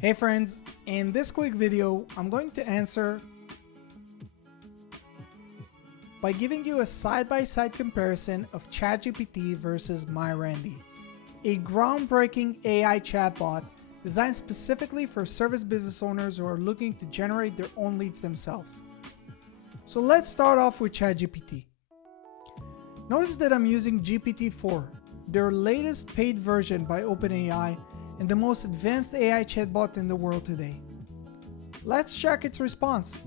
Hey friends, in this quick video, I'm going to answer by giving you a side-by-side comparison of ChatGPT versus MyRandy, a groundbreaking AI chatbot designed specifically for service business owners who are looking to generate their own leads themselves. So let's start off with ChatGPT. Notice that I'm using GPT-4, their latest paid version by OpenAI and the most advanced AI chatbot in the world today. Let's check its response.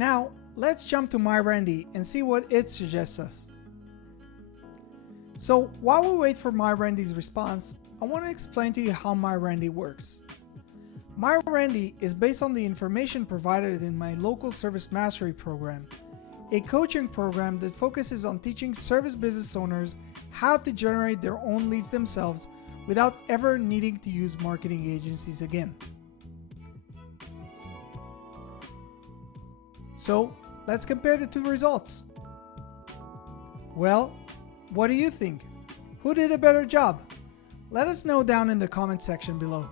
Now, let's jump to MyRandy and see what it suggests us. So while we wait for MyRandy's response, I want to explain to you how MyRandy works. MyRandy is based on the information provided in my local service mastery program, a coaching program that focuses on teaching service business owners how to generate their own leads themselves without ever needing to use marketing agencies again. So let's compare the two results. Well, what do you think? Who did a better job? Let us know down in the comment section below.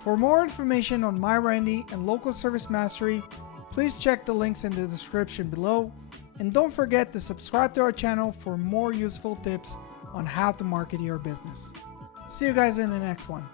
For more information on MyRandy and local service mastery, please check the links in the description below, and don't forget to subscribe to our channel for more useful tips on how to market your business. See you guys in the next one.